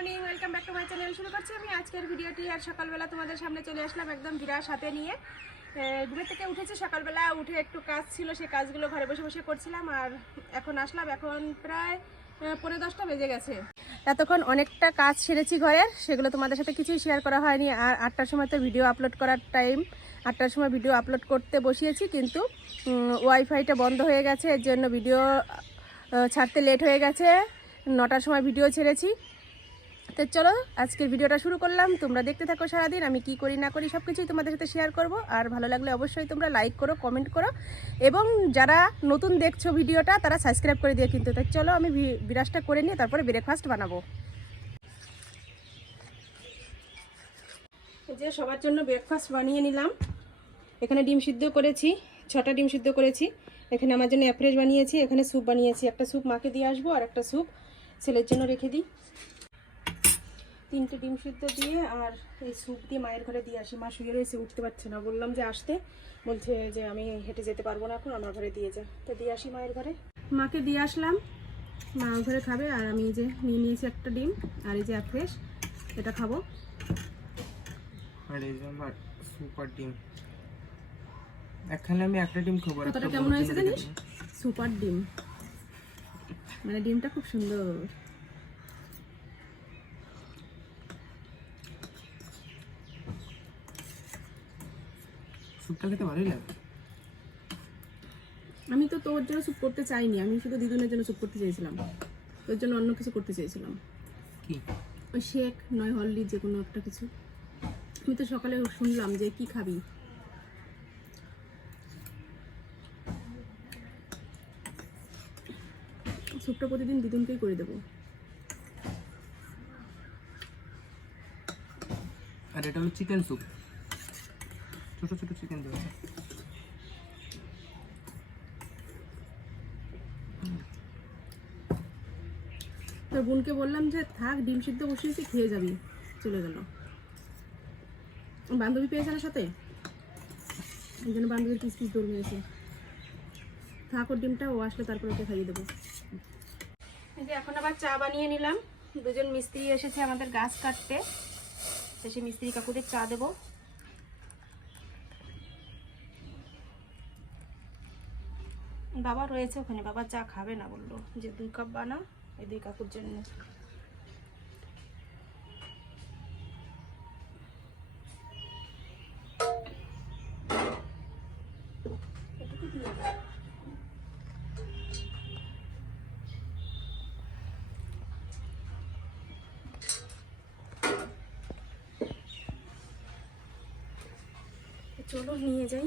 Morning welcome back to my channel শুরু করছি আমি আজকের ভিডিওটি। আর সকালবেলা তোমাদের সামনে চলে আসলাম একদম বিরাট হাতে নিয়ে। ঘুরে থেকে উঠেছি, সকালবেলা উঠে একটু কাজ ছিল সেই কাজগুলো ঘরে বসে বসে করছিলাম। আর এখন আসলাম, এখন প্রায় পনেরো দশটা বেজে গেছে। এতক্ষণ অনেকটা কাজ সেরেছি ঘরের, সেগুলো তোমাদের সাথে কিছুই শেয়ার করা হয়নি। আর আটটার সময় তো ভিডিও আপলোড করার টাইম আটটার সময় ভিডিও আপলোড করতে বসিয়েছি, কিন্তু ওয়াইফাইটা বন্ধ হয়ে গেছে, এর জন্য ভিডিও ছাড়তে লেট হয়ে গেছে। নটার সময় ভিডিও ছেড়েছি। তো চলো, আজকের ভিডিওটা শুরু করলাম। তোমরা দেখতে থাকো সারাদিন, আমি কি করি না করি সব কিছুই তোমাদের সাথে শেয়ার করব। আর ভালো লাগলে অবশ্যই তোমরা লাইক করো কমেন্ট করো। এবং যারা নতুন দেখছ ভিডিওটা, তারা সাবস্ক্রাইব করে দিও কিন্তু। তো চলো, আমি বিরাজটা করে নিয়ে তারপরে ব্রেকফাস্ট বানাবো। যে সবার জন্য ব্রেকফাস্ট বানিয়ে নিলাম। এখানে ডিম সিদ্ধ করেছি, ছটা ডিম সিদ্ধ করেছি। এখানে আমার জন্য অ্যাফ্রেশ বানিয়েছি, এখানে স্যুপ বানিয়েছি। একটা স্যুপ মাকে দিয়ে আসব আর একটা স্যুপ ছেলের জন্য রেখে দিই। তিনটে ডিম সিদ্ধ দিয়ে আর এই স্যুপ দিয়ে মায়ের ঘরে দিয়ে আসি। মা শুয়ে রয়েছে উঠতে পারছে না। বললাম যে আসতে। বলছে যে আমি হেঁটে যেতে পারব না এখন আমার ঘরে দিয়ে যা। তো দিয়ে আসি মায়ের ঘরে। মাকে দিয়ে আসলাম। মা ঘরে খাবে আর আমি এই যে নিয়ে নিয়েছি একটা ডিম আর এই যে অ্যাফ্রেশ এটা খাব। আর এই যে আমার সুপার ডিম। একখানে আমি একটা ডিম খাব আর কতটা কেমন হয়েছে জানিস? সুপার ডিম। মানে ডিমটা খুব সুন্দর। স্যুপটা খেতে ভালোই লাগে। আমি তো তোর জন্য স্যুপ করতে চাইনি আমি শুধু দিদুনের জন্য স্যুপ করতে চেয়েছিলাম তোর জন্য অন্য কিছু করতে চেয়েছিলাম কি? ওই শেক নয় হলদি যে কোনো একটা কিছু। আমি তো সকালে শুনলাম যে কি খাবি? স্যুপটা প্রতিদিন দিদুনকেই করে দেবো। আর এটা হলো চিকেন স্যুপ ছোট ছোট চিকেন। তোর বোনকে বললাম যে, থাক, ডিম সিদ্ধ বসিয়েছি, খেয়ে যাবি। চলে গেল। বান্ধবী পেয়েছে না সাথে? এই জন্য বান্ধবীর পিস পিস দৌড় মেরেছে। থাক, ওর ডিমটা ও আসলে তারপর ওকে খাইয়ে দেবো। যে এখন আবার চা বানিয়ে নিলাম। দুজন মিস্ত্রি এসেছে আমাদের গাছ কাটতে। সেই মিস্ত্রি কাকুদের চা দেবো। বাবা রয়েছে, ওখানে বাবা চা খাবে না বলল। যে দুই কাপ বানা এই দুই কাকুর জন্য। চলো, নিয়ে যাই।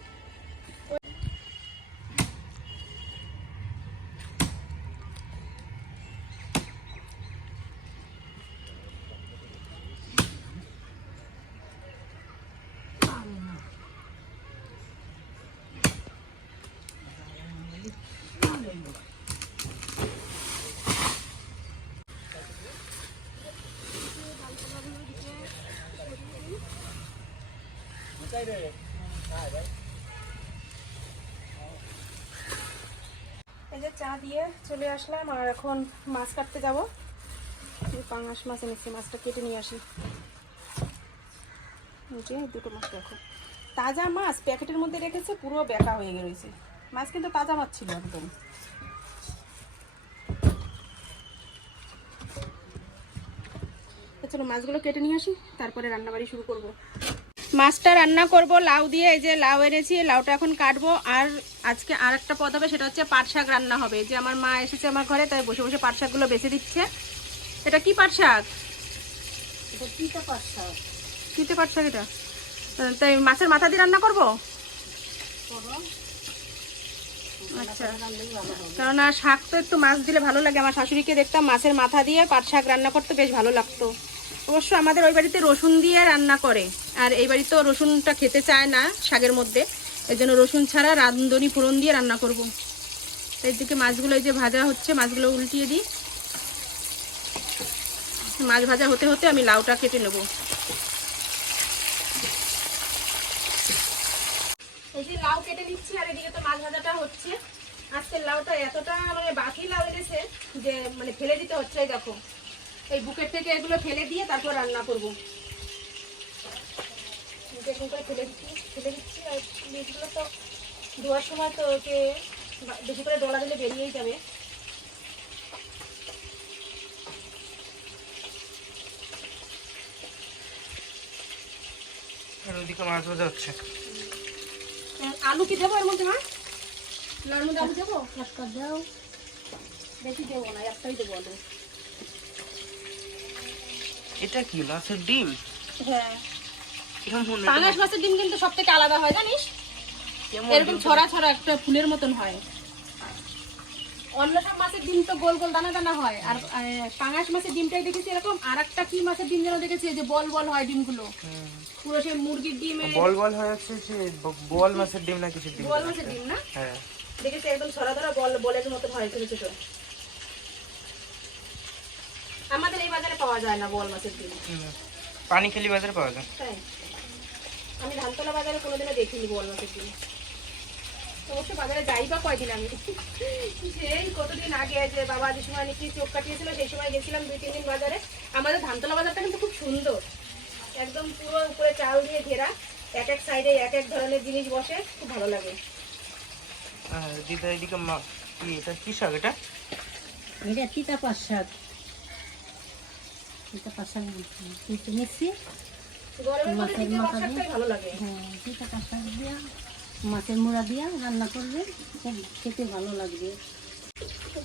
এই যে চা দিয়ে চলে আসলাম, আর এখন মাছ কাটতে যাব। পাঙাশ মাছ এনেছি, মাছটা কেটে নিয়ে আসি। দুটো মাছ দেখো। তাজা মাছ প্যাকেটের মধ্যে রেখেছে, পুরো বেকা হয়ে গেছে। মাছ কিন্তু তাজা মাছ ছিল একদম। চলো মাছগুলো কেটে নিয়ে আসি, তারপরে রান্নাবাড়ি শুরু করব। মাছটা রান্না করব লাউ দিয়ে এই যে লাউ এনেছি লাউটা এখন কাটবো। আর আজকে আর একটা পদ হবে সেটা হচ্ছে পাট শাক রান্না হবে। যে আমার মা এসেছে আমার ঘরে তাই বসে বসে পাট শাকগুলো বেছে দিচ্ছে। এটা কি পাট শাক? তিতে পাট শাক। তিতে পাট শাক এটা? তাই মাছের মাথা দিয়ে রান্না করব? আচ্ছা। কেননা শাক তো একটু মাছ দিলে ভালো লাগে। আমার শাশুড়িকে দেখতাম মাছের মাথা দিয়ে পাট শাক রান্না করতে বেশ ভালো লাগতো। অবশ্য আমাদের ওই বাড়িতে রসুন দিয়ে রান্না করে, আর এই বাড়িতে রসুনটা খেতে চায় না শাকের মধ্যে। এই জন্য রসুন ছাড়া রাঁধুনি ফোড়ন দিয়ে রান্না করব। তো এদিকে মাছগুলো এই যে ভাজা হচ্ছে, মাছগুলো উল্টিয়ে দিই। মাছ ভাজা হতে হতে আমি লাউটা কেটে নেব। যে লাউ কেটে নিচ্ছি, আর এদিকে তো মাছ ভাজাটা হচ্ছে। আজকের লাউটা এতটা মানে বাকি লাউ এনেছে যে মানে ফেলে দিতে হচ্ছে দেখো। এই বুকের থেকে এগুলো ফেলে দিয়ে তারপর রান্না করব। এরকম করে ফেলে দিচ্ছি ফেলে দিচ্ছি আর বীজগুলো তো ধোয়ার সময় তো ওকে বেশি করে ডলা দিলে বেরিয়েই যাবে। আর মাছ ভাজা হচ্ছে। আলু কি দেবো এর মধ্যে মা? লাউর মধ্যে আলু দেবো? দাও। বেশি দেবো না একটাই দেবো আলু। এটা কি মাছের ডিম? হ্যাঁ। পাঙাশ মাছের ডিম কিন্তু সব থেকে আলাদা হয় জানিস? এরকম ছড়া ছড়া একটা ফুলের মতন হয়। অন্য সব মাছের ডিম তো গোল গোল দানা দানা হয়। আর পাঙাশ মাছের ডিমটাই দেখেছি এরকম। আর একটা কি মাছের ডিম যেন দেখেছি যে বল বল হয় ডিমগুলো। পুরো সেই মুরগির ডিমে বল বল হয়ে যাচ্ছে সে বল মাছের ডিম না কিছু ডিম? বল মাছের ডিম না? হ্যাঁ। দেখেছি একদম ছড়া ধরা বল বলের মতন হয় ছোট ছোট। আমাদের এই বাজারে পাওয়া যায় না বল মাছের ডিম হুম। পানি খেলি বাজারে পাওয়া যায়। তাই? আমি ধানতলা বাজারে কোনোদিনও দেখিনি বল মাছের ডিম অবশ্য বাজারে যাই বা কয়দিন আমি। সেই কতদিন আগে যে বাবা যে সময় নাকি চোখ কাটিয়েছিল সেই সময় গেছিলাম দুই তিন দিন বাজারে। আমাদের ধানতলা বাজারটা কিন্তু খুব সুন্দর। একদম পুরো উপরে চাল দিয়ে ঘেরা। এক এক সাইডে এক এক ধরনের জিনিস বসে খুব ভালো লাগে। আর দিদা এদিকে মা কি এটা কি শাক এটা? এটা তিতা পাঁচ শাক। কিন্তু মিক্সি গরমের মধ্যে মাছের মাথা লাগে। হ্যাঁ তিতা পাঁচ দিয়া মাছের মুড়া দিয়া রান্না করবে। খেতে ভালো লাগবে।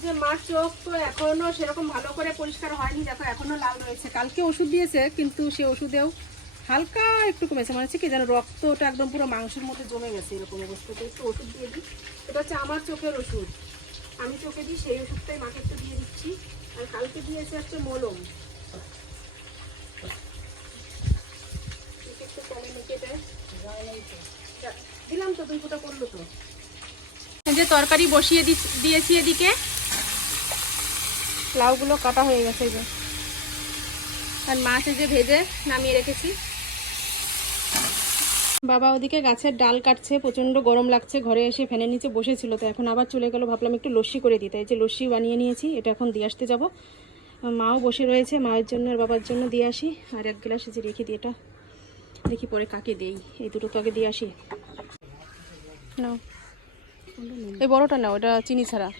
যে মার চোখ তো এখনও সেরকম ভালো করে পরিষ্কার হয়নি। দেখো এখনও লাল রয়েছে। কালকে ওষুধ দিয়েছে কিন্তু সে ওষুধেও হালকা একটু কমেছে। মানে হচ্ছে কি যেন রক্তটা একদম পুরো মাংসের মধ্যে জমে গেছে এরকম অবস্থাতে। একটু ওষুধ দিয়ে দিই। এটা হচ্ছে আমার চোখের ওষুধ। আমি চোখে দিই সেই ওষুধটাই মাকে একটু দিয়ে দিচ্ছি। আর কালকে দিয়েছে হচ্ছে মলম। একটু কমে মেখে দিলাম তো দুই ফোঁটা করল তো যে তরকারি বসিয়ে দিয়েছি এদিকে। লাউগুলো কাটা হয়ে গেছে যে আর মাছ যে ভেজে নামিয়ে রেখেছি। বাবা ওদিকে গাছের ডাল কাটছে প্রচণ্ড গরম লাগছে ঘরে এসে ফ্যানের নিচে বসেছিল তো এখন আবার চলে গেল ভাবলাম একটু লস্যি করে দিতে এই যে লস্যি বানিয়ে নিয়েছি এটা এখন দিয়ে আসতে যাব। মাও বসে রয়েছে মায়ের জন্য আর বাবার জন্য দিয়ে আসি। আর এক গ্লাস যে রেখে দিই এটা। দেখি পরে কাকে দেই। এই দুটো তো আগে দিয়ে আসি। নাও। এই বড়টা নাও এটা চিনি ছাড়া।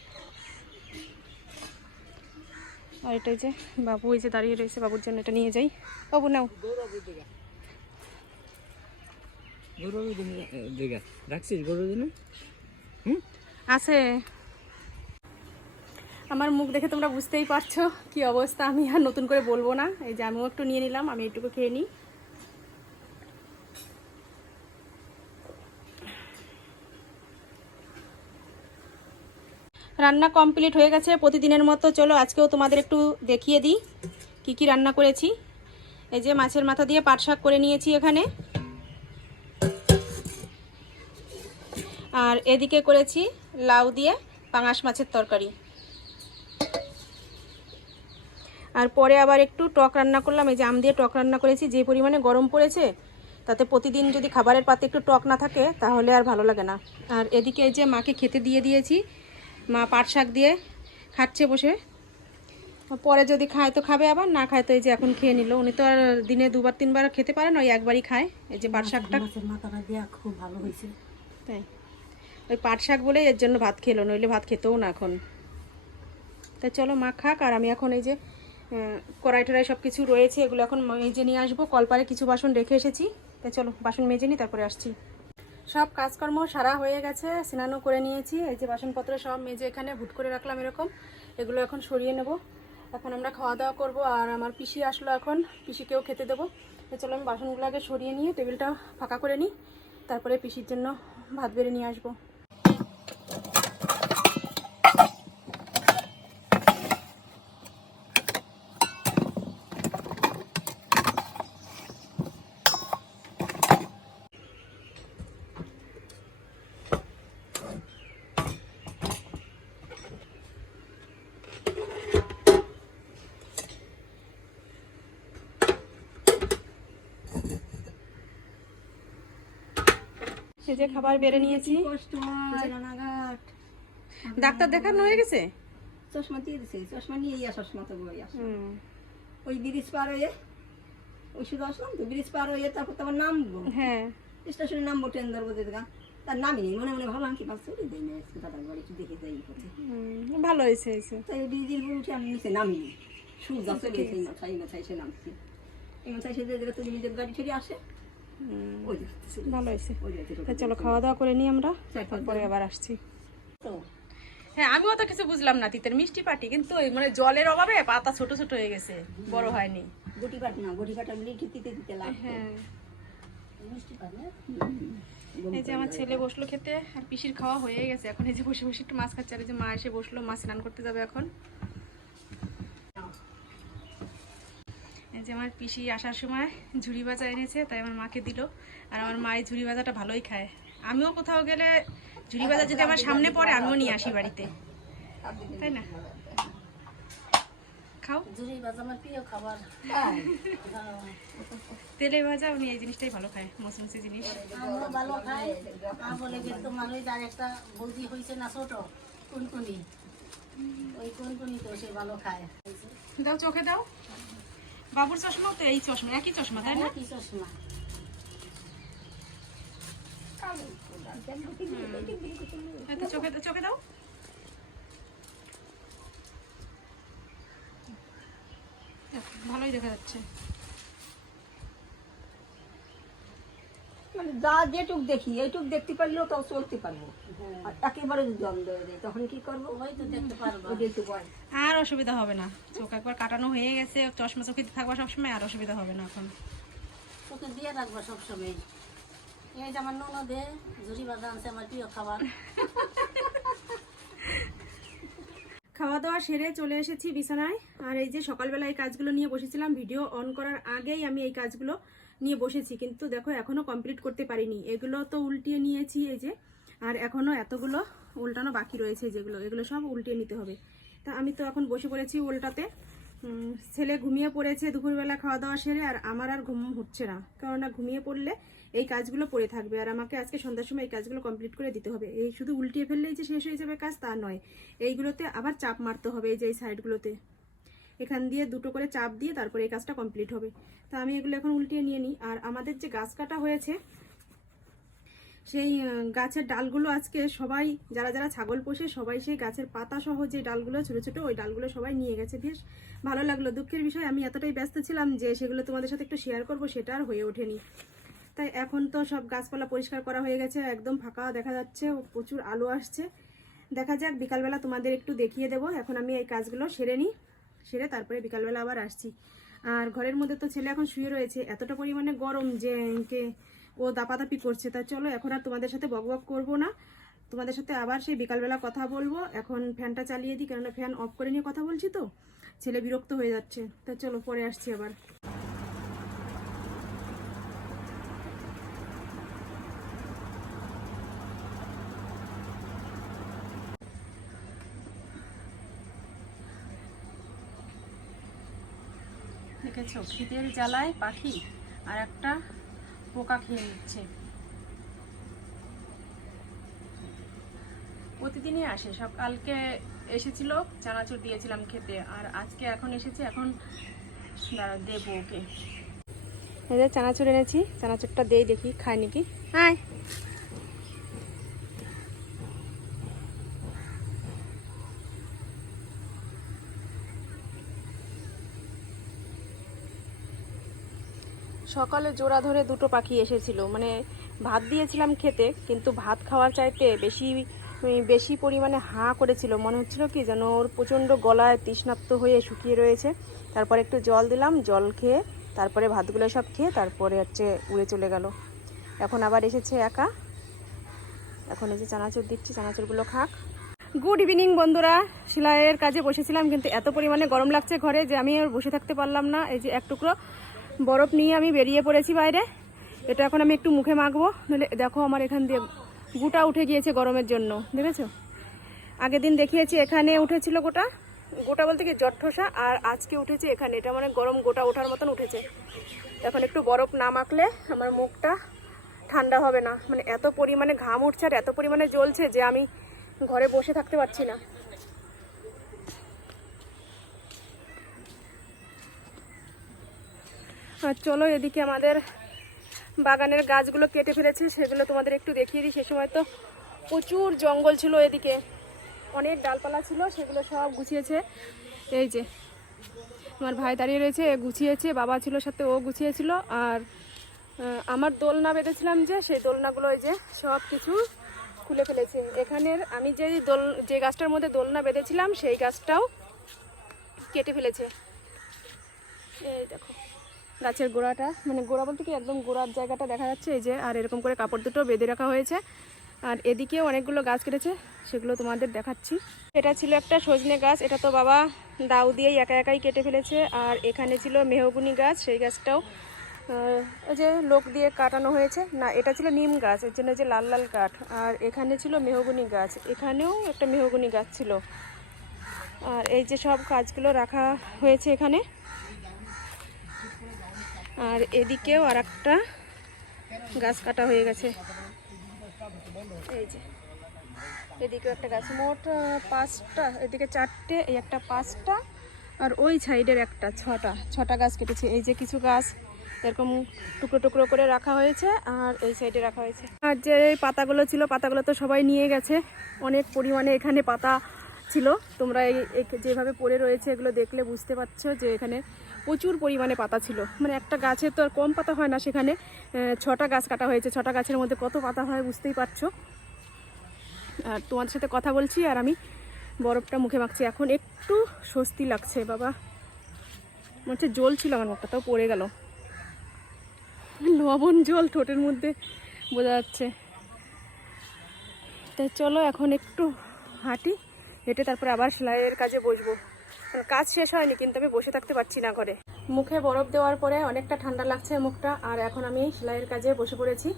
আর এটা এই যে বাবু এই যে দাঁড়িয়ে রয়েছে বাবুর জন্য এটা নিয়ে যাই। বাবু নাও। আছে। আমার মুখ দেখে তোমরা বুঝতেই পারছ কি অবস্থা। আমি আর নতুন করে বলব না। এই যে আমিও একটু নিয়ে নিলাম, আমি একটুকু খেয়ে নিই। রান্না কমপ্লিট হয়ে গেছে প্রতিদিনের মতো। চলো আজকেও তোমাদের একটু দেখিয়ে দিই কি কি রান্না করেছি। এই যে মাছের মাথা দিয়ে পাট শাক করে নিয়েছি এখানে। আর এদিকে করেছি লাউ দিয়ে পাঙাশ মাছের তরকারি। আর পরে আবার একটু টক রান্না করলাম এই যে আম দিয়ে টক রান্না করেছি যে পরিমাণে গরম পড়েছে তাতে প্রতিদিন যদি খাবারের পাতে একটু টক না থাকে তাহলে আর ভালো লাগে না। আর এদিকে এই যে মাকে খেতে দিয়ে দিয়েছি মা পাট শাক দিয়ে খাচ্ছে বসে। পরে যদি খায় তো খাবে আবার না খায় তো এই যে এখন খেয়ে নিল। উনি তো আর দিনে দুবার তিনবার খেতে পারে না ওই একবারই খায়। এই যে পাট শাকটা মাথাটা দিয়া খুব ভালো হয়েছে। তাই। ওই পাট শাক বলে এর জন্য ভাত খেলো নইলে ভাত খেতেও না এখন। তাই চলো মা খাক আর আমি এখন এই যে কড়াই টড়াই সব কিছু রয়েছে, এগুলো এখন মেজে নিয়ে আসব। কলপারে কিছু বাসন রেখে এসেছি। তাই চলো, বাসন মেজে নিই, তারপরে আসছি। সব কাজকর্ম সারা হয়ে গেছে, স্নানও করে নিয়েছি। এই যে বাসনপত্র সব মেজে এখানে ভুট করে রাখলাম এরকম, এগুলো এখন সরিয়ে নেব। এখন আমরা খাওয়া দাওয়া করব, আর আমার পিসি আসলো এখন, পিসিকেও খেতে দেবো। তো চলো, আমি বাসনগুলো আগে সরিয়ে নিয়ে টেবিলটা ফাঁকা করে নিই, তারপরে পিসির জন্য ভাত বেড়ে নিয়ে আসব। এই যে খাবার বেড়ে নিয়েছি। ডাক্তার দেখানো হয়ে গেছে? চশমা দিয়ে দিছে চশমা নিয়ে ইয়া চশমা তো বই আসে ওই ব্রিজ পার হয়ে ওই শুধু আসলাম তো ব্রিজ পার হয়ে তারপর তো আবার নামবো। হ্যাঁ। স্টেশনে নামবো ট্রেন ধরবো দেখা তার নামিনি মনে মনে ভাবলাম কি পাচ্ছে দেয় না দাদার বাড়ি একটু দেখে যাই পথে ভালো হয়েছে হয়েছে। তাই ব্রিজের উপর উঠে আমি নিচে নামিনি সূর্য চলে গেছে মাথায় মাথায় সে নামছি। এই মাথায় সে যে তুলি নিজের গাড়ি ছেড়ে আসে ভালো হয়েছে। তা চলো খাওয়া দাওয়া করে নিই আমরা চার পাঁচ পরে আবার আসছি। তো। হ্যাঁ আমিও তো কিছু বুঝলাম না তিতের মিষ্টি পাটি কিন্তু ওই মানে জলের অভাবে পাতা ছোট ছোট হয়ে গেছে বড় হয়নি। গুটি কাট না গুটি কাটা বলি দিতে দিতে লাগবে হ্যাঁ। মিষ্টি পাট না? এই যে আমার ছেলে বসল খেতে আর পিসির খাওয়া হয়ে গেছে এখন এই যে বসে বসে একটু মাছ খাচ্ছে আর এই যে মা এসে বসল মাছ স্নান করতে যাবে এখন। যে আমার পিসি আসার সময় ঝুড়ি ভাজা এনেছে তাই আমার মাকে দিল। আর আমার মায়ের ঝুড়ি ভাজাটা ভালোই খায়। আমিও কোথাও গেলে ঝুড়ি ভাজা যদি আমার সামনে পড়ে আমিও নিয়ে আসি বাড়িতে। তাই না? খাও। ঝুড়ি ভাজা আমার প্রিয় খাবার। তেলে ভাজা উনি এই জিনিসটাই ভালো খায় মসমসি জিনিস। আমরা ভালো খাই। আর বলে যে তোমার ওই যার একটা বৌদি হয়েছে না ছোট কুনকুনি ওই কুনকুনি তো সে ভালো খায়। দাও চোখে দাও। বাবুর চশমা তো এই চশমা একই চশমা তাই না? চশমা। চোখে চোখে দাও। দেখো, ভালোই দেখা যাচ্ছে। মানে যা যেটুক দেখি এইটুক দেখতে পারলেও তাও চলতে পারব। আর একেবারে যদি দেয় তখন কি করব? ওই তো দেখতে পারব। দেখতে পারব। আর অসুবিধা হবে না। চোখ একবার কাটানো হয়ে গেছে চশমা চোখে থাকবা সবসময় আর অসুবিধা হবে না এখন। তোকে দিয়ে রাখব সবসময়। এই যে আমার ননদে ঝুড়ি বাজা আনছে আমার প্রিয় খাবার। খাওয়া দাওয়া সেরে চলে এসেছি বিছানায়। আর এই যে সকালবেলা এই কাজগুলো নিয়ে বসেছিলাম ভিডিও অন করার আগেই আমি এই কাজগুলো নিয়ে বসেছি, কিন্তু দেখো এখনও কমপ্লিট করতে পারিনি। এগুলো তো উল্টিয়ে নিয়েছি এই যে, আর এখনও এতগুলো উল্টানো বাকি রয়েছে যেগুলো, এগুলো সব উল্টিয়ে নিতে হবে। তা আমি তো এখন বসে পড়েছি উল্টাতে। ছেলে ঘুমিয়ে পড়েছে, দুপুরবেলা খাওয়া দাওয়া সেরে, আর আমার আর ঘুম হচ্ছে না। কেননা ঘুমিয়ে পড়লে এই কাজগুলো পড়ে থাকবে, আর আমাকে আজকে সন্ধ্যার সময় এই কাজগুলো কমপ্লিট করে দিতে হবে। এই শুধু উল্টিয়ে ফেললেই যে শেষ হয়ে যাবে কাজ, তা নয়। এইগুলোতে আবার চাপ মারতে হবে এই যে এই সাইডগুলোতে এখান দিয়ে দুটো করে চাপ দিয়ে তারপরে এই কাজটা কমপ্লিট হবে। তা আমি এগুলো এখন উল্টিয়ে নিয়ে নিই। আর আমাদের যে গাছ কাটা হয়েছে, সেই গাছের ডালগুলো আজকে সবাই, যারা যারা ছাগল পোষে সবাই সেই গাছের পাতা সহ যে ডালগুলো ছোটো ছোটো, ওই ডালগুলো সবাই নিয়ে গেছে। বেশ ভালো লাগল। দুঃখের বিষয়, আমি এতটাই ব্যস্ত ছিলাম যে সেগুলো তোমাদের সাথে একটু শেয়ার করব, সেটা আর হয়ে ওঠেনি। তাই এখন তো সব গাছপালা পরিষ্কার করা হয়ে গেছে, একদম ফাঁকা দেখা যাচ্ছে প্রচুর আলো আসছে। দেখা যাক, বিকালবেলা তোমাদের একটু দেখিয়ে দেবো। এখন আমি এই কাজগুলো সেরে নিই। সেরে তারপরে বিকালবেলা আবার আসছি। আর ঘরের মধ্যে তো ছেলে এখন শুয়ে রয়েছে, এতটা পরিমাণে গরম যে কে ও দাপাদাপি করছে। তা চলো, এখন আর তোমাদের সাথে বক বক করব না। তোমাদের সাথে আবার সেই বিকালবেলা কথা বলব। এখন ফ্যানটা চালিয়ে দিই, কেননা ফ্যান অফ করে নিয়ে কথা বলছি তো। ছেলে বিরক্ত হয়ে যাচ্ছে। তা চলো, পরে আসছি আবার। দেখেছ খিদের জ্বালায় পাখি আর একটা পোকা খেয়ে নিচ্ছে। প্রতিদিনই আসে। সকালকে এসেছিল, চানাচুর দিয়েছিলাম খেতে। আর আজকে এখন এসেছে, এখন দেবো ওকে। চানাচুর এনেছি। চানাচুরটা দেই দেখি, খায় নাকি? হ্যাঁ সকালে জোড়া ধরে দুটো পাখি এসেছিল। মানে ভাত দিয়েছিলাম খেতে, কিন্তু ভাত খাওয়ার চাইতে বেশি বেশি পরিমাণে হাঁ করেছিল। মনে হচ্ছিল কি যেন ওর প্রচণ্ড গলায় তৃষ্ণাপ্ত হয়ে শুকিয়ে রয়েছে। তারপরে একটু জল দিলাম, জল খেয়ে তারপরে ভাতগুলো সব খেয়ে তারপরে হচ্ছে উড়ে চলে গেল। এখন আবার এসেছে একা। এখন এই যে চানাচুর দিচ্ছি, চানাচুরগুলো খাক। গুড ইভিনিং বন্ধুরা। সেলাইয়ের কাজে বসেছিলাম, কিন্তু এত পরিমাণে গরম লাগছে ঘরে যে আমি আর বসে থাকতে পারলাম না। এই যে এক টুকরো। বরফ নিয়ে আমি বেরিয়ে পড়েছি বাইরে। এটা এখন আমি একটু মুখে মাখবো, নাহলে দেখো আমার এখান দিয়ে গোটা উঠে গিয়েছে গরমের জন্য, দেখেছ? আগের দিন দেখিয়েছি এখানে উঠেছিল গোটা গোটা বলতে কি জট্ঠসা আর আজকে উঠেছে এখানে, এটা মানে গরম গোটা ওঠার মতন উঠেছে। এখন একটু বরফ না মাখলে আমার মুখটা ঠান্ডা হবে না মানে এত পরিমাণে ঘাম উঠছে আর এত পরিমাণে জ্বলছে যে আমি ঘরে বসে থাকতে পারছি না। আর চলো এদিকে আমাদের বাগানের গাছগুলো কেটে ফেলেছে, সেগুলো তোমাদের একটু দেখিয়ে দিই। সে সময় তো প্রচুর জঙ্গল ছিল এদিকে। অনেক ডালপালা ছিল, সেগুলো সব গুছিয়েছে। এই যে, আমার ভাই দাঁড়িয়ে রয়েছে গুছিয়েছে, বাবা ছিল সাথে, ও গুছিয়েছিল। আর আমার দোলনা বেঁধেছিলাম যে, সেই দোলনাগুলো এই যে সব কিছু খুলে ফেলেছে। এখানের আমি যে দোল, যে গাছটার মধ্যে দোলনা বেঁধেছিলাম, সেই গাছটাও কেটে ফেলেছে। এই দেখো। গাছের গোড়াটা। মানে গোড়া বলতে কি একদম গোড়ার জায়গাটা দেখা যাচ্ছে, এই যে, আর এরকম করে কাপড় দুটো বেঁধে রাখা হয়েছে। আর এদিকেও অনেকগুলো গাছ কেটেছে, সেগুলো তোমাদের দেখাচ্ছি। এটা ছিল একটা সজনে গাছ, এটা তো বাবা দাউ দিয়েই একা একাই কেটে ফেলেছে, আর এখানে ছিল মেহগুনি গাছ, সেই গাছটাও ওই যে লোক দিয়ে কাটানো হয়েছে। না, এটা ছিল নিম গাছ, এর জন্য যে লাল লাল কাঠ। আর এখানে ছিল মেহগুনি গাছ, এখানেও একটা মেহগুনি গাছ ছিল। আর এই যে সব গাছগুলো রাখা হয়েছে এখানে। আর এদিকেও আর একটা গাছ কাটা হয়ে গেছে। এই যে, এদিকেও একটা গাছ, মোট পাঁচটা, এদিকে চারটে, এই একটা পাঁচটা, আর ওই সাইডের একটা, ছটা ছটা গাছ কেটেছে। এই যে কিছু গাছ এরকম টুকরো টুকরো করে রাখা হয়েছে, আর এই সাইডে রাখা হয়েছে। আর যে পাতাগুলো ছিল, পাতাগুলো তো সবাই নিয়ে গেছে। অনেক পরিমাণে এখানে পাতা ছিল। তোমরা এই যেভাবে পড়ে রয়েছে, এগুলো দেখলে বুঝতে পারছ যে এখানে প্রচুর পরিমাণে পাতা ছিল। মানে একটা গাছে তো আর কম পাতা হয় না সেখানে। ছটা গাছ কাটা হয়েছে। ছটা গাছের মধ্যে কত পাতা হয় বুঝতেই পারছ? আর তোমাদের সাথে কথা বলছি আর আমি বরফটা মুখে মাখছি। এখন একটু স্বস্তি লাগছে, বাবা। মনে হচ্ছে জল ছিল আমার মুখটা, তাও পড়ে গেল। লবণ জল ঠোঁটের মধ্যে, বোঝা যাচ্ছে। তাই চলো এখন একটু হাঁটি, হেঁটে তারপরে আবার সেলাইয়ের কাজে বসবো। কাজ শেষ হয়নি, কিন্তু আমি বসে থাকতে পারছি না ঘরে। মুখে বরফ দেওয়ার পরে অনেকটা ঠান্ডা লাগছে মুখটা, আর এখন আমি সেলাইয়ের কাজে বসে পড়েছি।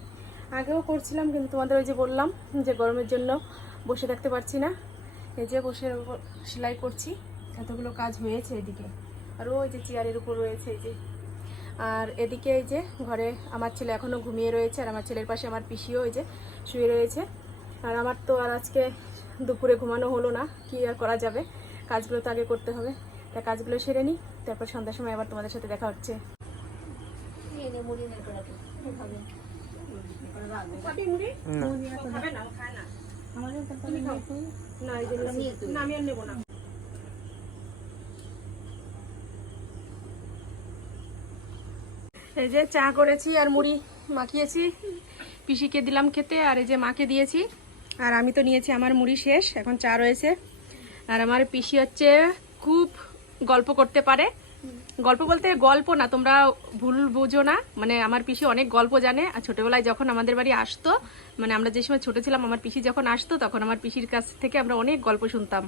আগেও করছিলাম, কিন্তু তোমাদের ওই যে বললাম যে গরমের জন্য বসে থাকতে পারছি না। এই যে বসে সেলাই করছি, এতগুলো কাজ হয়েছে এদিকে। আর ওই যে চেয়ারের উপর রয়েছে এই যে। আর এদিকে এই যে ঘরে আমার ছেলে এখনও ঘুমিয়ে রয়েছে, আর আমার ছেলের পাশে আমার পিসিও এই যে শুয়ে রয়েছে। আর আমার তো আর আজকে দুপুরে ঘুমানো হলো না, কি আর করা যাবে? কাজগুলো তো আগে করতে হবে। তা কাজগুলো সেরে নিই, তারপর সন্ধ্যার সময় আবার তোমাদের সাথে দেখা হচ্ছে। এই যে চা করেছি আর মুড়ি মাখিয়েছি। পিসিকে দিলাম খেতে আর এই যে মাকে দিয়েছি। আর আমি তো নিয়েছি, আমার মুড়ি শেষ, এখন চা রয়েছে। আর আমার পিসি হচ্ছে খুব গল্প করতে পারে। গল্প বলতে গল্প না, তোমরা ভুল বুঝো না। মানে আমার পিসি অনেক গল্প জানে, আর ছোটবেলায় যখন আমাদের বাড়ি আসতো মানে আমরা যে সময় ছোট ছিলাম, আমার পিসি যখন আসতো, তখন আমার পিসির কাছ থেকে আমরা অনেক গল্প শুনতাম।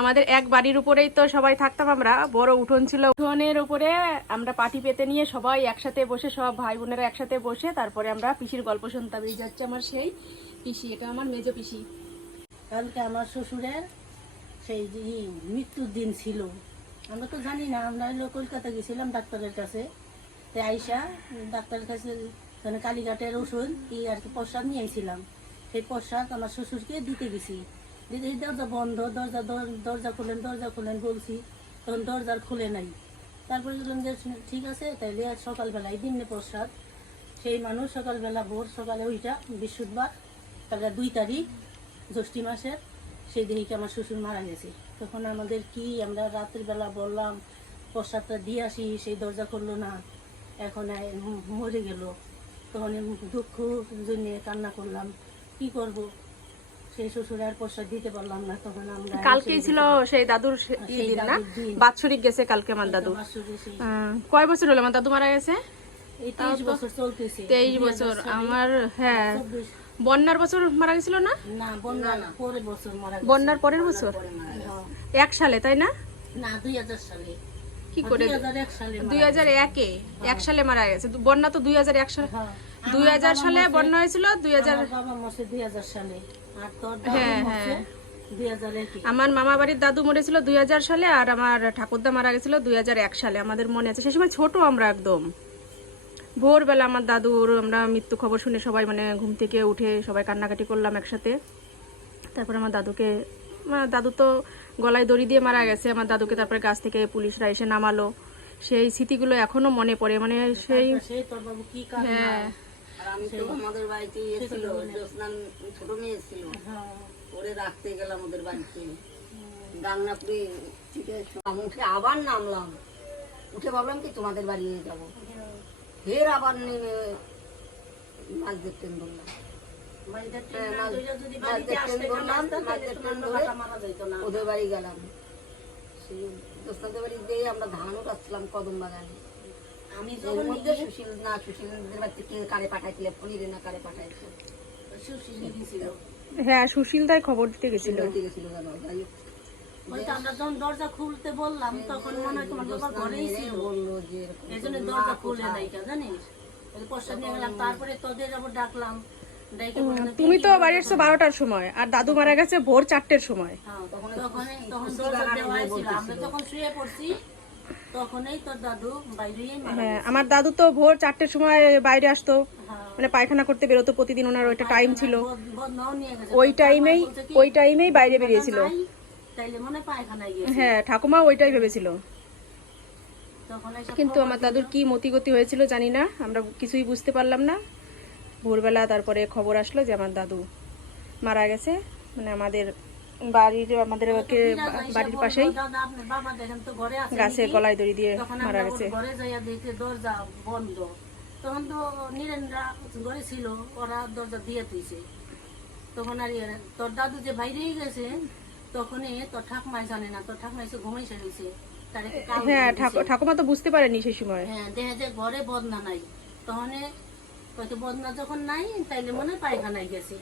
আমাদের এক বাড়ির উপরেই তো সবাই থাকতাম আমরা, বড় উঠোন ছিল। উঠোনের উপরে আমরা পাটি পেতে নিয়ে সবাই একসাথে বসে, সব ভাই বোনেরা একসাথে বসে, তারপরে আমরা পিসির গল্প শুনতাম। এই যাচ্ছে আমার সেই পিসি, এটা আমার মেজো পিসি। কালকে আমার শ্বশুরের সেই মৃত্যুর দিন ছিল। আমরা তো জানি না, আমরা হলো কলকাতা গেছিলাম ডাক্তারের কাছে। তো আইসা, ডাক্তারের কাছে মানে কালীঘাটের ওষুধ কি আর কি প্রসাদ নিয়ে আইছিলাম। সেই প্রসাদ আমার শ্বশুরকে দিতে গেছি। এই দরজা বন্ধ, দরজা দরজা খুলেন দরজা খুলেন বলছি, তখন দরজার খুলে নাই। তারপরে বললাম যে, ঠিক আছে, তাইলে আর সকালবেলায় দিনে প্রসাদ। সেই মানুষ সকালবেলা ভোর সকালে ওইটা বৃহস্পতিবার, তারপরে দুই তারিখ জ্যৈষ্ঠী মাসের সেই দিকে আমার শ্বশুর মারা গেছে। তখন আমাদের কি আমরা রাতের বেলা বললাম প্রসাদটা দিয়ে আসি সেই দরজা করল না। এখন মরে গেল। তখন দুঃখ জন্য কান্না করলাম। কি করব? সেই শ্বশুর আর প্রসাদ দিতে পারলাম না। তখন আমরা কালকেই ছিল সেই দাদুর দিন না? বাৎসরিক গেছে কালকে আমার দাদু কয় বছর হলো আমার দাদু মারা গেছে? তেইশ বছর চলতেছে। তেইশ বছর আমার হ্যাঁ। বন্যার বছর মারা গেছিল না? না বন্যা পরের বছর মারা বন্যার পরের বছর? হ্যাঁ। এক সালে তাই না? না দুই হাজার সালে। কি করে? দুই হাজার এক হাজার একে? সালে মারা গেছে। বন্যা তো দুই হাজার এক সালে হ্যাঁ। দুই হাজার সালে বন্যা হয়েছিল দুই হাজার আমার দুই হাজার সালে। আর তোর দাদু হ্যাঁ, একে। আমার মামা বাড়ির দাদু মরেছিল দুই হাজার সালে আর আমার ঠাকুরদা মারা গেছিল দুই হাজার এক সালে। আমাদের মনে আছে। সে সময় ছোট আমরা একদম। ভোরবেলা আমার দাদুর আমরা মৃত্যু খবর শুনে সবাই মানে ঘুম থেকে উঠে সবাই কান্নাকাটি করলাম একসাথে। তারপরে আমার দাদুকে আমার দাদু তো গলায় দড়ি দিয়ে মারা গেছে আমার দাদুকে তারপরে গাছ থেকে পুলিশরা এসে নামালো। সেই স্মৃতিগুলো এখনও মনে পড়ে মানে সেই সেই তোর বাবু কি কারণ হ্যাঁ। আমাদের বাড়িতে এসেছিল ছোট মেয়ে ছিল হ্যাঁ। ওরে রাখতে গেলাম ওদের বাড়িতে। গাংনাপুরে থেকে আমি উঠে আবার নামলাম। উঠে ভাবলাম কি তোমাদের বাড়ি নিয়ে যাব। ফের আবার নেমে মাছ দেখতে বললাম হ্যাঁ। ওদের বাড়ি গেলাম। সেই দোস্তাদের বাড়ি দিয়ে আমরা ধানও কাটছিলাম কদম বাগানে আমি যখন মধ্যে সুশীল না সুশীলদের বাড়িতে কে কারে পাঠাইছিলে? পনিরে না কারে পাঠাইছে হ্যাঁ সুশীল দাই খবর দিতে গেছিল। গেছিল জানো যাই হোক। ওই তো আমরা যখন দরজা খুলতে বললাম তখন মনে হয় তোমার বাবা ঘরেই ছিল। বলল যে এরকম এই জন্য দরজা খুলে নাই জানিস? ওই নিয়ে গেলাম তারপরে তোদের আবার ডাকলাম তুমি তো বাড়ি এসছো বারোটার সময় আর দাদু মারা গেছে ভোর চারটের সময়। হ্যাঁ, আমরা দাদু হ্যাঁ আমার দাদু তো ভোর চারটের সময় বাইরে আসতো। হ্যাঁ। মানে পায়খানা করতে বেরোতো প্রতিদিন ওনার ওইটা টাইম ছিল। ওই টাইমেই ওই টাইমেই বাইরে বেরিয়েছিল। তাইলে মনে পায়খানায় গিয়েছে হ্যাঁ ঠাকুমা ওইটাই ভেবেছিল। তখন কিন্তু আমার দাদুর কি মতিগতি হয়েছিল জানি না আমরা কিছুই বুঝতে পারলাম না। ভোরবেলা তারপরে খবর আসলো যে আমার দাদু মারা গেছে। মানে আমাদের বাড়ির আমাদের ওকে বাড়ির পাশেই গাছে গলায় দড়ি দিয়ে মারা গেছে। ঘরে যাইয়া দেখে দরজা বন্ধ। তখন তো নীরেনরা ঘরে ছিল ওরা দরজা দিয়ে তুইছে তখন আর ইয়ে- তোর দাদু যে বাইরেই গেছে তখনই তোর ঠাকমাই জানে না তোর ঠাকমা এসে ঘুমাই সেরেছে হ্যাঁ ঠাকুমা তো বুঝতে পারেনি সেই সময়। হ্যাঁ দেখে যে ঘরে বদনা নাই তখন বদনা যখন নাই তাইলে মনে হয় পায়খানায় গেছে।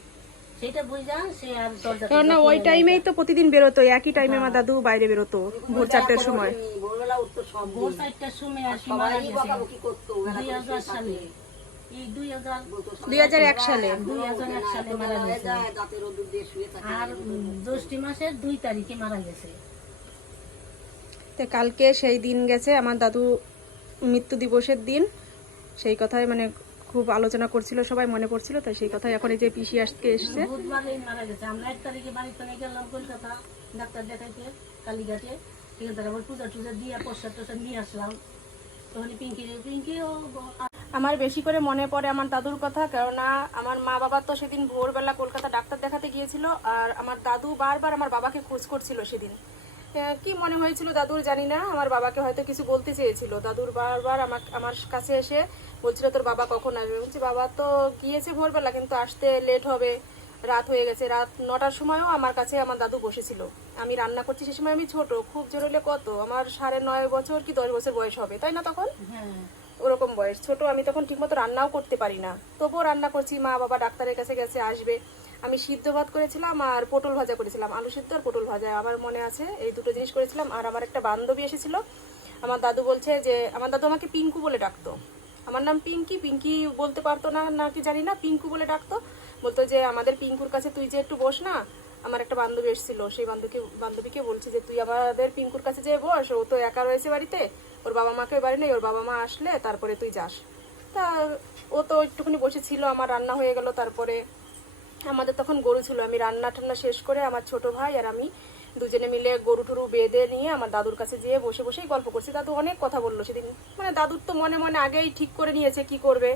সেটা বুঝা সে আর দরজা কারণ না ওই টাইমেই তো প্রতিদিন বেরোতো একই টাইমে আমার দাদু বাইরে বেরোতো ভোর চারটের সময়। এই ভোরবেলা উঠতো সব ভোর চারটার সময় আসি মারা সবাই গেছে করতো দুই হাজার সালে। এই দুই হাজার এক সালে। দুই হাজার এক সালে মারা গেছে। যায় দাঁতের রোদুর দিয়ে শুয়ে থাকে আর জ্যৈষ্ঠী মাসের দুই তারিখে মারা গেছে। তো কালকে সেই দিন গেছে আমার দাদু মৃত্যু দিবসের দিন। সেই কথাই মানে খুব আলোচনা করছিল সবাই মনে পড়ছিল তাই সেই কথাই এখন এই যে পিসি আসতে এসছে। মারা গেছে। আমরা এক তারিখে বাড়িতে গেলাম কলকাতা ডাক্তার দেখাইতে কালীঘাটে। ঠিক আছে আবার পূজা টুজা দিয়ে প্রসাদ টসাদ নিয়ে আসলাম। তখন পিঙ্কি পিঙ্কিও আমার বেশি করে মনে পড়ে আমার দাদুর কথা, কেননা আমার মা বাবা তো সেদিন ভোরবেলা কলকাতা ডাক্তার দেখাতে গিয়েছিল, আর আমার দাদু বারবার আমার বাবাকে খোঁজ করছিল সেদিন। কি মনে হয়েছিল দাদুর জানি না, আমার বাবাকে হয়তো কিছু বলতে চেয়েছিল। দাদুর বারবার আমার আমার কাছে এসে বলছিল, তোর বাবা কখন আসবে? বলছি, বাবা তো গিয়েছে ভোরবেলা, কিন্তু আসতে লেট হবে, রাত হয়ে গেছে। রাত নটার সময়ও আমার কাছে আমার দাদু বসেছিল। আমি রান্না করছি, সে সময় আমি ছোট, খুব জোর হলে কত? আমার সাড়ে নয় বছর কি দশ বছর বয়স হবে, তাই না তখন? হ্যাঁ। ওরকম বয়স। ছোট, আমি তখন ঠিকমতো রান্নাও করতে পারি না। তবুও রান্না করছি, মা বাবা ডাক্তারের কাছে গেছে, আসবে। আমি সিদ্ধ ভাত করেছিলাম আর পটল ভাজা করেছিলাম, আলু সিদ্ধ আর পটল ভাজা। আমার মনে আছে এই দুটো জিনিস করেছিলাম আর আমার একটা বান্ধবী এসেছিল। আমার দাদু বলছে যে, আমার দাদু আমাকে পিঙ্কু বলে ডাকতো। আমার নাম পিঙ্কি পিঙ্কি বলতে পারতো না নাকি জানি না, পিঙ্কু বলে ডাকতো। বলতো যে, আমাদের পিঙ্কুর কাছে তুই যে একটু বস না আমার একটা বান্ধবী এসেছিল, সেই বান্ধবীকে বান্ধবীকে বলছি যে, তুই আমাদের পিঙ্কুর কাছে যে বস, ও তো একা রয়েছে বাড়িতে, ওর বাবা মাকে বাড়ি নেই, ওর বাবা মা আসলে তারপরে তুই যাস। তা ও তো একটুখানি বসেছিল, আমার রান্না হয়ে গেল, তারপরে আমাদের তখন গরু ছিল, আমি রান্না টান্না শেষ করে আমার ছোট ভাই আর আমি দুজনে মিলে গরু টরু বেঁধে নিয়ে আমার দাদুর কাছে যেয়ে বসে বসেই গল্প করছি। দাদু অনেক কথা বলল সেদিন মানে দাদুর তো মনে মনে আগেই ঠিক করে নিয়েছে কি করবে।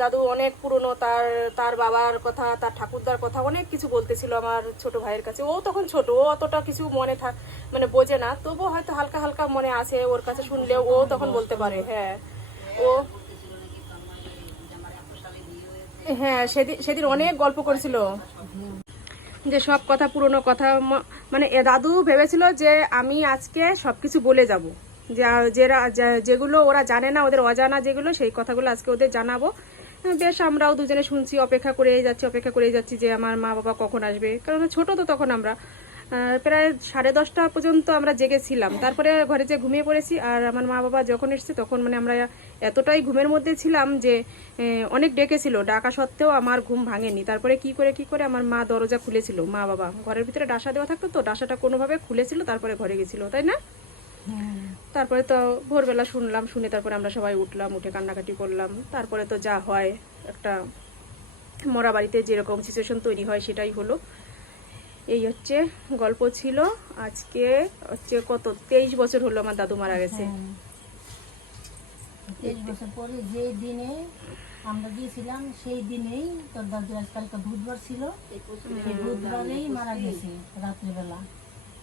দাদু অনেক পুরনো, তার তার বাবার কথা, তার ঠাকুরদার কথা অনেক কিছু বলতেছিল আমার ছোট ভাইয়ের কাছে। ও তখন ছোট, ও অতটা কিছু মনে থাক মানে বোঝে না। তবুও হয়তো হালকা হালকা মনে আছে ওর কাছে শুনলেও ও তখন বলতে পারে হ্যাঁ। ও হ্যাঁ সেদিন সেদিন অনেক গল্প করেছিল। যে সব কথা, পুরনো কথা মানে দাদু ভেবেছিল যে আমি আজকে সবকিছু বলে যাব। যেগুলো ওরা জানে না, ওদের অজানা যেগুলো, সেই কথাগুলো আজকে ওদের জানাব। বেশ আমরাও দুজনে শুনছি, অপেক্ষা করেই যাচ্ছি, অপেক্ষা করেই যাচ্ছি যে আমার মা বাবা কখন আসবে। কারণ ছোট তো তখন আমরা। প্রায় সাড়ে দশটা পর্যন্ত আমরা জেগেছিলাম। তারপরে ঘরে যে ঘুমিয়ে পড়েছি আর আমার মা বাবা যখন এসেছে, তখন মানে আমরা এতটাই ঘুমের মধ্যে ছিলাম যে অনেক ডেকেছিল। ডাকা সত্ত্বেও আমার ঘুম ভাঙেনি। তারপরে কি করে কি করে আমার মা দরজা খুলেছিল, মা বাবা। ঘরের ভিতরে ডাসা দেওয়া থাকতো তো, ডাসাটা কোনোভাবে খুলেছিল, তারপরে ঘরে গেছিল, তাই না? তারপরে তো ভোরবেলা শুনলাম শুনে তারপরে আমরা সবাই উঠলাম উঠে কান্নাকাটি করলাম। তারপরে তো যা হয় একটা মরা বাড়িতে যেরকম সিচুয়েশন তৈরি হয় সেটাই হলো। এই হচ্ছে গল্প ছিল। আজকে হচ্ছে কত? তেইশ বছর হলো আমার দাদু মারা গেছে। হ্যাঁ। তেইশ বছর পরে যে দিনে আমরা গিয়েছিলাম সেই দিনেই তোর দাদু আজকালকে বুধবার ছিল। সেই বুধবারেই মারা গেছে রাত্রিবেলা।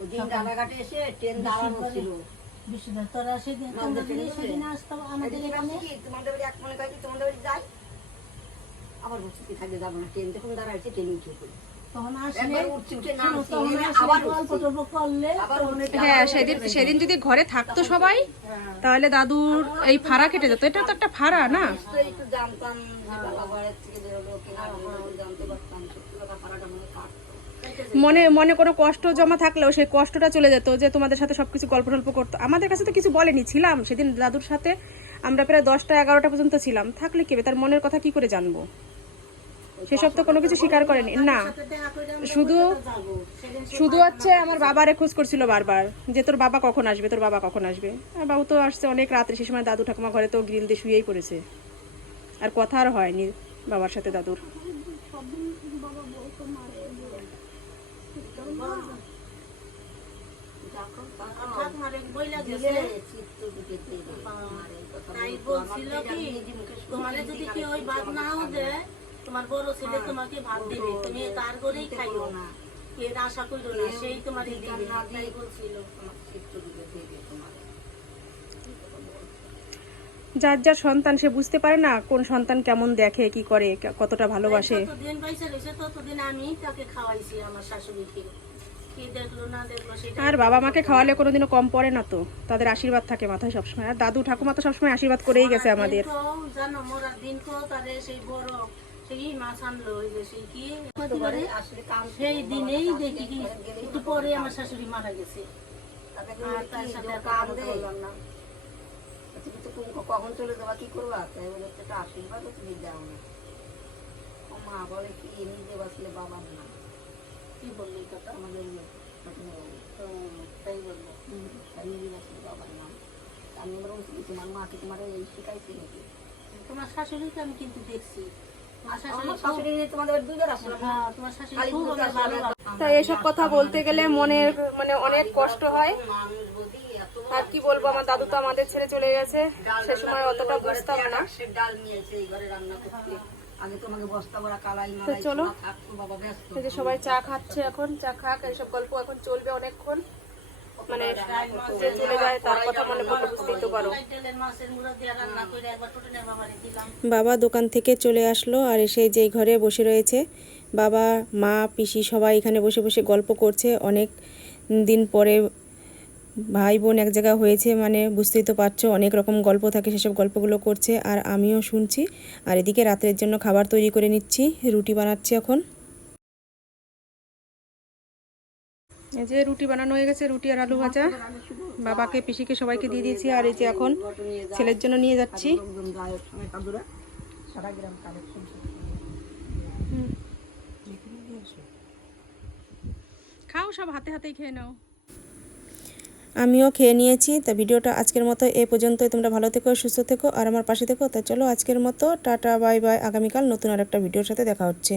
ওদিন রানাঘাটে এসে ট্রেন দাঁড়ানো ছিল। বিশ্বনাথ তোরা সেদিন তোমরা যদি সেদিন আসতাম আমাদের এখানে। তোমাদের বাড়ি এক মনে করি তোমাদের বাড়ি যাই। আবার বলছি কি থাকবে যাব না ট্রেন যখন দাঁড়াইছে ট্রেন উঠে পড়ি। তখন আসলে একবার উঠছি উঠে শোনো, নামছি তখন নেমে আসলে আবার গল্প উঠছি। টল্প করলে আবার তখন উঠছি, হ্যাঁ সেদিন সেদিন যদি ঘরে থাকতো সবাই তাহলে দাদুর এই ফাড়া কেটে যেত। এটা তো একটা ফাড়া না? একটু জানতাম মনে মনে কোনো কষ্ট জমা থাকলেও সেই কষ্টটা চলে যেত যে তোমাদের সাথে সবকিছু গল্প টল্প করতো। আমাদের কাছে তো কিছু বলেনি, ছিলাম। সেদিন দাদুর সাথে আমরা প্রায় দশটা, এগারোটা পর্যন্ত ছিলাম। থাকলে কেবে তার মনের কথা কি করে জানব? সেসব তো কোনো কিছু স্বীকার করেনি। না, শুধু শুধু হচ্ছে আমার বাবারে খোঁজ করছিল বারবার যে তোর বাবা কখন আসবে, তোর বাবা কখন আসবে। বাবু তো আসছে অনেক রাত্রে, সে সময় দাদু ঠাকুমা ঘরে তো গ্রিল দিয়ে শুয়েই পড়েছে। আর কথা আর হয়নি বাবার সাথে দাদুর। গেছে তাই বলছিল কি তোমার যদি কেউ ওই ভাত নাও দেয় তোমার বড় ছেলে তোমাকে ভাত দিবে তুমি তার করেই খাইও। না। এর আশা করো না সেই তোমার তাই বলছিল। যার যার সন্তান সে বুঝতে পারে না কোন সন্তান কেমন দেখে কি করে কতটা ভালোবাসে। ততদিন আমি তাকে খাওয়াইছি আমার শাশুড়িকে। আর বাবা মাকে খাওয়ালে কোনোদিনও কম পড়ে না তো। তাদের আশীর্বাদ থাকে মাথায় সবসময়। আর দাদু ঠাকুমা তো সবসময় আশীর্বাদ করেই গেছে আমাদের। দিনকো, জানো মরার দিন তো তারে সেই বড় সেই মাছ আনলো ওই যে সেই কি ঘরে আসলে কাম সেই দিনেই দেখি কি একটু পরে আমার শাশুড়ি মারা গেছে। তাতে আর তার সাথে আর কাম কথা দে বললাম না। তুমি তো কোন- কখন চলে যাবা কি করবা? তাই বলে একটা আশীর্বাদ তুমি যাও না। ও মা বলে কি নিজে বাঁচলে বাবার না। কি বললি কথা আমাদের ঘটনা বলে। তো তাই বলল তাই নিজে বাবার নাম আমি বরং তোমার মাকে তোমার এই শিখাইছি নাকি তোমার শাশুড়িকে আমি কিন্তু দেখছি হ্যাঁ এসব কথা বলতে গেলে মনের মানে অনেক কষ্ট হয় মানুষ বলি এত আর কি বলব আমার দাদু তো আমাদের ছেড়ে চলে গেছে সে সময় অতটা বুঝতাম না ডাল নিয়েছে এই ঘরে রান্না করতে আগে তোমাকে বস্তা ভরা কালাই মালাই চলো। থাকতো বাবা ব্যস্ত। এই যে সবাই চা খাচ্ছে এখন চা খাক এইসব গল্প এখন চলবে অনেকক্ষণ। মানে যে চলে যায় তার কথা মনে পারো বাবা দোকান থেকে চলে আসলো আর এসে যেই ঘরে বসে রয়েছে বাবা মা পিসি সবাই এখানে বসে বসে গল্প করছে। অনেক দিন পরে ভাই বোন এক জায়গায় হয়েছে মানে বুঝতেই তো পারছ, অনেক রকম গল্প থাকে, সেসব গল্পগুলো করছে, আর আমিও শুনছি। আর এদিকে রাতের জন্য খাবার তৈরি করে নিচ্ছি, রুটি বানাচ্ছি এখন। এই যে রুটি বানানো হয়ে গেছে, রুটি আর আলু ভাজা। বাবাকে, পিসিকে, সবাইকে দিয়ে দিয়েছি, আর এই যে এখন ছেলের জন্য নিয়ে যাচ্ছি। খাও সব, হাতে হাতেই খেয়ে নাও। আমিও খেয়ে নিয়েছি, তা ভিডিওটা আজকের মতো এ পর্যন্ত তোমরা ভালো থেকো, সুস্থ থেকো, আর আমার পাশে থেকো। তা চলো আজকের মতো, টাটা, বাই বাই। আগামীকাল নতুন আর একটা ভিডিওর সাথে দেখা হচ্ছে।